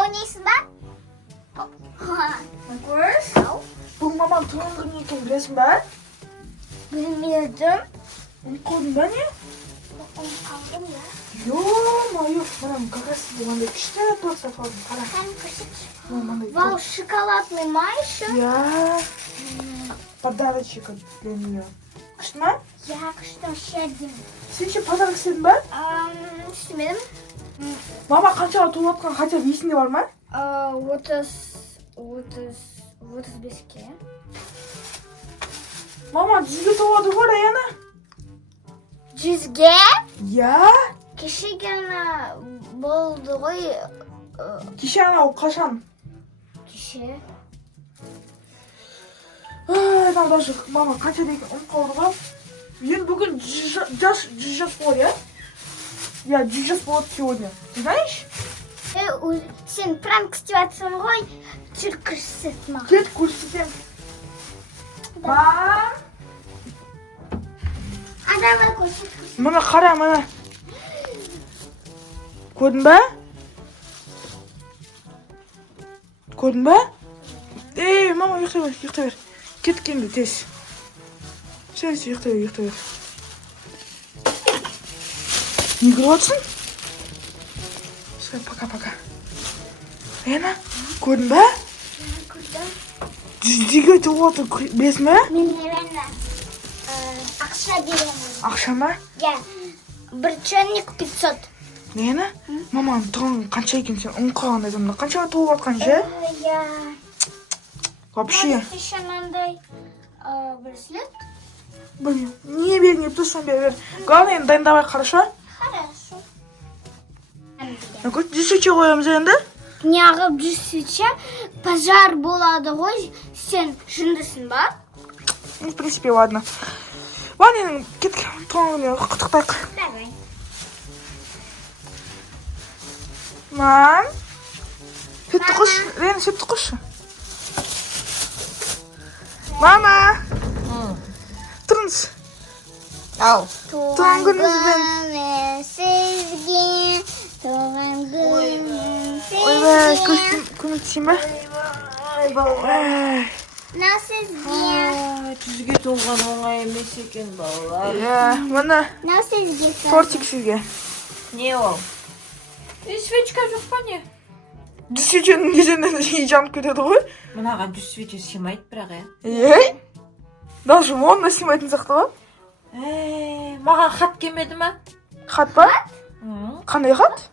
Oynayasın ben. Koş. Bu mamam tuğan günü eкен білесің бе? Bilmiyordum. Ұмытып қалдың ба не? Onu aldım ya. Ё-моё, мынам какасы болғандай күшті торт сатып алдым, қара. Sen kaşık. Мынандай Вау, шоколадный майша. Я подарочек для нее. Күшті ма? Ya kıştım şerdim. Сен ше подарок істедің ба? İstemedim. Мама қаншаға толып жатқан хотя бы есіңде бар ма? 35'ke. Мама 100-ге толады ғой Даяна. 100'ge? Я? Kişi gene boldu ғой. Кеше анау қашан? Kişi. Там даже мама қанша деген ұмытып қалды ғой. Енді бүгін 100 жас болады, иә? Я 100 жас болады сегодня. Ты знаешь? Sen prank istiyorsun ғой. Türkçesine. Кет көрсетемін. Мам! Adama koşup. Мына қара, мына. Көрдің ба? Көрдің ба? Ей, мама, ұйықтай бер, ұйықтай бер. Кет кенді, тез. Сен ұйықтай бер, ұйықтай бер. Не көріп отырсың? Все, пока-пока. Аяна, көрдің ба? Жүздеге толып отыр, білесің ба? Мен наверное ақша беремін. Ақша ма? Я. Bir çönlük 500. Аяна, маманың туған қанша екен сен ұмытып қалғандай заманда. Қаншаға толып жатқан же? Я. Вообще. Еще мандай браслет. Блин, не бер, не тусын бер. Главное, енді дайындабай, хорошо? Хорошо. Ну-ка, десече қоямыз енді. Неғып жүсіче пожар болады ғой. Сен жындысың ба? В принципе, ладно. Ладно, кетке туған құттықтайық. Давай. Мам. Сүтті құш. Рен, сүтті құш. Мама. Тұрыңыз. Ау. Туған күніңізбен. Sizге туған күніңізбен. Ойбай, көмектесейін ба? Мынау сізге. 100-ге толған оңай емес екен балалар. Мына Мынау сізге. тортик сізге. Не ол? Свечка жоқ па не? Десеченің кезеңнен жанып кетеді ғой. Мынаған 100 свеча сыймайды бірақ я. Ей? Даже онына сыймайтын сияқты ғой. Маған хат келмеді ма? Хат па? Қандай хат?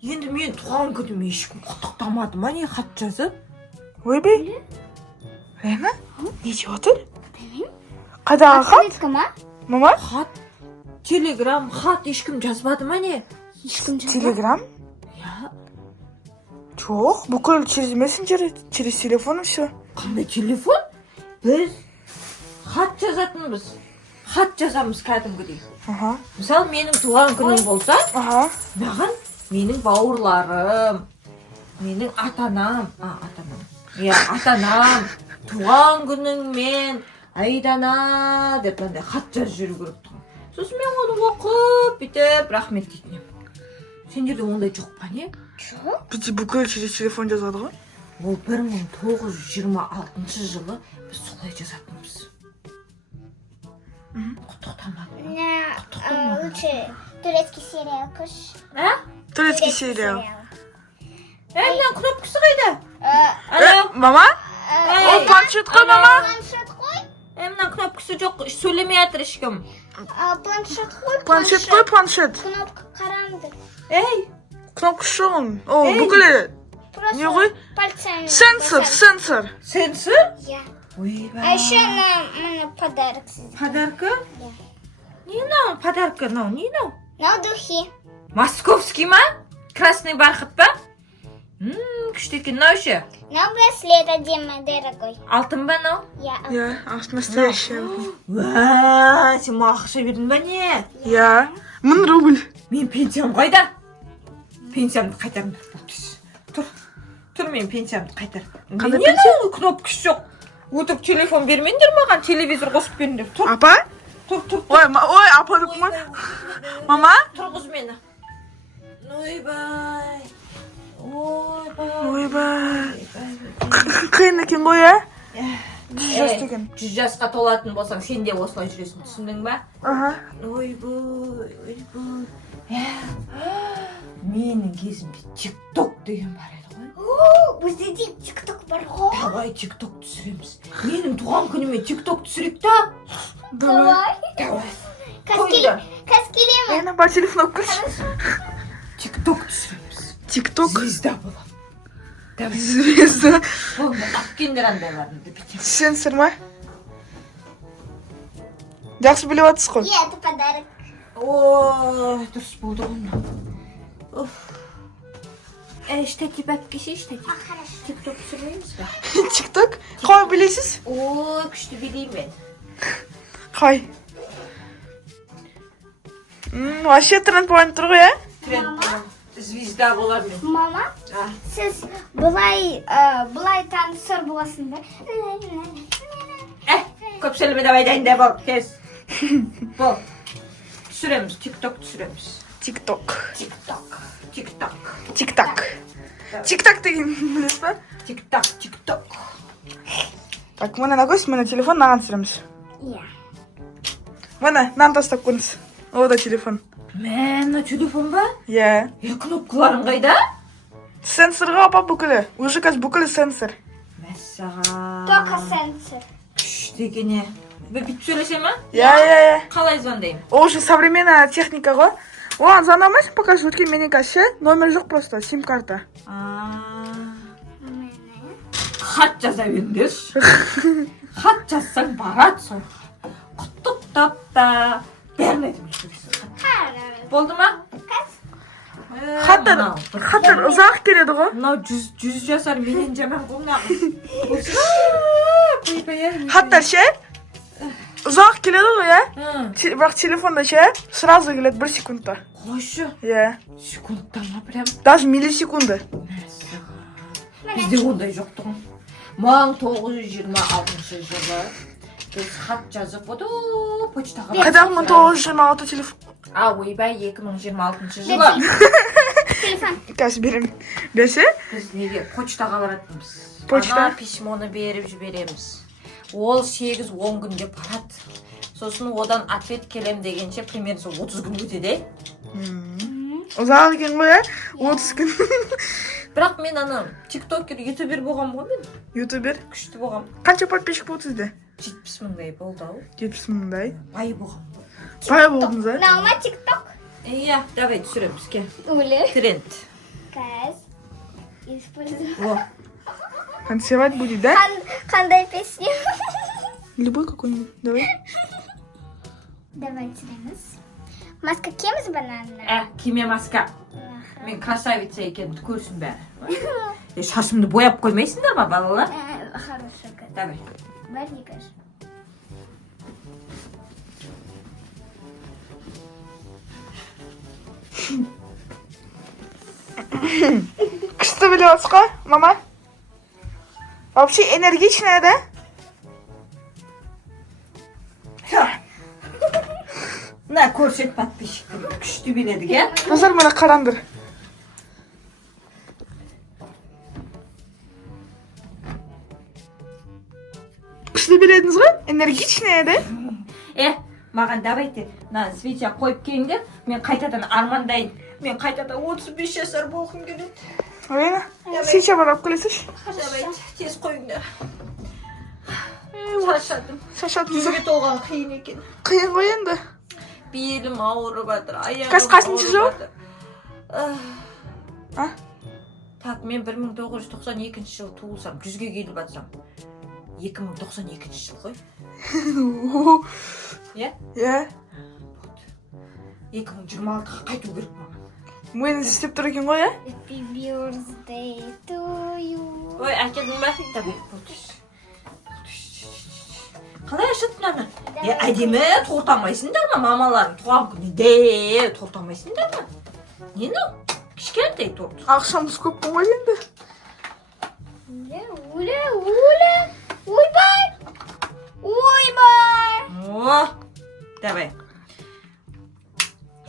Енді мен туған күнім ешкім құттықтамады ма не хат жазып? Ойбай. Рена, не деп отыр? Қайдағы хат? Открытка ма? Мама? Хат, телеграм, хат ешкім жазбады ма не? Ешкім жазбады. Телеграм? Я. Жоқ, бүкіл через мессенджер, через телефон все. Қандай телефон? Біз хат жазатынбыз. Хат жазамыз кәдімгідей. Аха. Мысалы, менің туған күнім болса, Аха. маған менің бауырларым, менің ата-анам, ата-анам, туған күніңмен, Айдана деп андай хат жазып жүру керек тұғын. Сосын мен оны оқып, бүйтіп, рахмет дейтін ем. Сендерде ондай жоқ па не? Жоқ. Бізде бүкіл через телефон жазады ғой. Ол 1926 жылы біз солай жазатынбыз. Құттықтамады. Лучше турецкий сериал көш. Турецкий сериал. Мына кнопкасы қайда? Алло. Мама? Ол планшет қой, мама? Планшет қой. Мына кнопкасы жоқ, сөйлемей жатыр ешкім. Планшет қой. Планшет қой, планшет. Кнопка қараңды. Ей, Кнопкасы жоқ оның. Ол бүкіл не ғой? Пальцами. Сенсор. сенсор? Я. Ойбай. А еще на подарок сізге. Подарка? Не мынау подарка, мынау не мынау? Мынау духи. Московский ма? Красный бархат па? Күшті екен, мынау ше? Мынау браслет әдемі, дорогой. Алтын ба мынау? Я. Настоящий. Уа, сен маған ақша бердің ба не? 1000 рубль. Мен пенсиям қайда? Пенсиямды қайтарым. Тұр, мен пенсиямды қайтар. Қандай пенсия? Не мынау кнопкасы жоқ? Өтірік телефон бермеңдер маған, телевизор қосып беріңдер. Тұр. Апа? Тұр. Ой, апа деп ма? Мама? Тұрғыз мені. Ойбай. қиын екен ғой, ә? 100 жас деген. 100 жасқа толатын болсаң, сен де осылай жүресің, түсіндің ба? Аха. Ойбой. Менің кезімде TikTok деген бар еді ғой. Бізде де TikTok бар ғой. Давай TikTok түсіреміз. Менің туған күніме TikTok түсірейік та. Давай. Қойыңдар. Кәскелемін. Ана бар телефон алып көрші. TikTok түсіреміз. TikTok. Звезда болады. Давай. Звезда. Болды, ақкендер андай барын деп бітем. Сенсір ма? Жақсы біліп атсыз ғой. Это подарок. Ой, дұрыс болды ғой. Штатив алып келші, штатив. TikTok түсірмейміз ба? TikTok? Қалай білесіз? Ой, күшті білеймін мен. Қай? Вообще тренд болайын тұр ғой, ә? Тренд звезда болар мен. Мама, сіз бұлай танысыр боласыңдар. Көп сөйлеме, давай дайында бол, тез. Бол. Түсіреміз, TikTok түсіреміз. TikTok. TikTok. TikTok деген білесіз ба? TikTok. Так, мына нагөз, мына телефон наған түсіреміз. Иә. Мына, нан тастап көріңіз. О да телефон. Мәні телефон ба? Иә. Кнопкаларың қайда? Сенсорға апа бүкілі. Уже қазір бүкілі сенсор. Мәссаған. Только сенсор. Күшті екен. Бүйтіп сөйлесе ма? Иә. Қалай звондаймын? Ол уже современная техника ғой. Оған звондамайсың, покажи, өткен менің кәші. Номер жоқ просто, сим-карта. Хат жаза беріңдерші. Хат жазсаң барады сол. Құттықтап та бәрін айтып жүрсің. Болды ма? Хаттар ұзақ келеді ғой. Мынау 100 жасар менен жаман ғой мынау. Хаттар ше? Ұзақ келеді ғой, ә? Бірақ телефонда ше? Сразу келеді 1 секундта. Қойшы. Иә. Секундтан ма прям? Даже миллисекунды. Бізде ондай жоқ тұғын. 1926 жылы біз хат жазып почтаға. Қайдағы 1926 телефон? Ойбай, 2026 жылы. Телефон. Қазір беремін. Берсе? Біз неге почтаға баратынбыз. Почта? Ана письмоны беріп жібереміз. Ол 8-10 күнде барады. Сосын одан ответ келем дегенше примерно 30 күн өтеді. Ұзақ екен ғой, ә? 30 күн. Бірақ мен ана тиктокер, ютубер болғам ғой мен. Ютубер? Күшті болғам. Қанша подписчик болды сізде? 70 мыңдай болды ау. 70 мыңдай. Бай болғам. Бай болдыңыз, ә? Наума TikTok. Иә, давай түсіреміз, ке. Улы. Тренд. Каз. Используй. Во. Танцевать будет, да? Қандай песня? Любой какой-нибудь, давай. Давай түсіреміз. Маска кеміз бананна? Кеме маска. Мен красавица екенімді көрсін бәрі. Шашымды бояп қоймайсыңдар ма, балалар? Хорошо. Давай. Бар не кажешь? Күшті біліп отырсыз ғой, мама? Вообще энергичная, да? На, көрсет подписчикті. Күшті біледі, ке? Назар мені қарандыр. Күшті біледіңіз ғой? Энергичная, да? Маған давайте, на свеча қойып келіңдер. Мен қайтадан армандайын. Мен қайтадан 35 жасар болғым келеді. Ойна, свеча бар алып келесіз. Давайте, тез қойыңдар. Шашадым. Жүзге толған қиын екен. Қиын ғой енді. Белім ауырып жатыр, аяғым Қасқасыншы жыл? Так, мен 1992 жылы туылсам, 100-ге келіп жатсам, 2092 жыл ғой. Иә? Иә. 2026-ға қайту керек маған. Мойныңыз істеп тұр екен ғой, ә? Happy birthday to you. Ой, әкелдің ба? Қалай ашады мынаны? Әдемі тортамайсыңдар ма, мамаларың туған күні тортамайсыңдар ма? Нені? Кішкентай торт. Ақшамыз көп ғой енді. Уля. Ойбай. О, давай.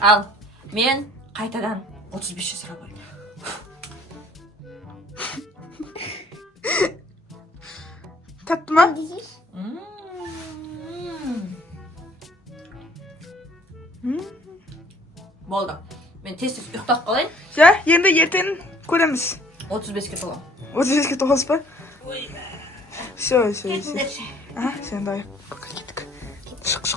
Ал, мен қайтадан 35 жасар болайын. ма? Болды. Мен тез-тез ұйықтап қалайын. Ja, енді ертең көреміз. 35-ке толамын. 35-ке тоғыз ба? Все. Кетіңдерші. Сен дай. Кеттік. Шық.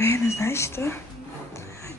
Рена, знаешь что?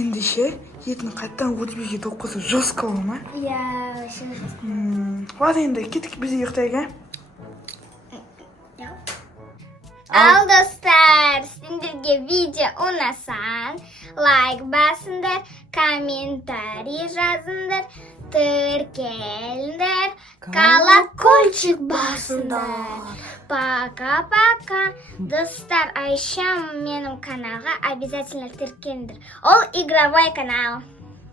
Ендеше, етін қайттан 35-ге тоққызу жестко бол ма? Я вообще жестко. Ладно, енді кеттік біз ұйықтайық, Ал достар, сендерге видео ұнасаң, лайк басыңдар, комментарий жазыңдар, тіркеліңдер, колокольчик басыңдар. Пока-пока. Достар, а еще менің каналға обязательно тіркеліңдер. Ол игровой канал.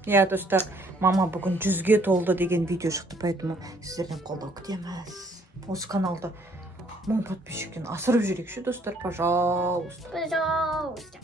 Я, достар, мама бүгін 100-ге толды деген видео шықты, поэтому сіздерден қолдау күтеміз. Осы каналды 1000 подписчиктен асырып жүрейікші, достар, пожалуйста. Пожалуйста.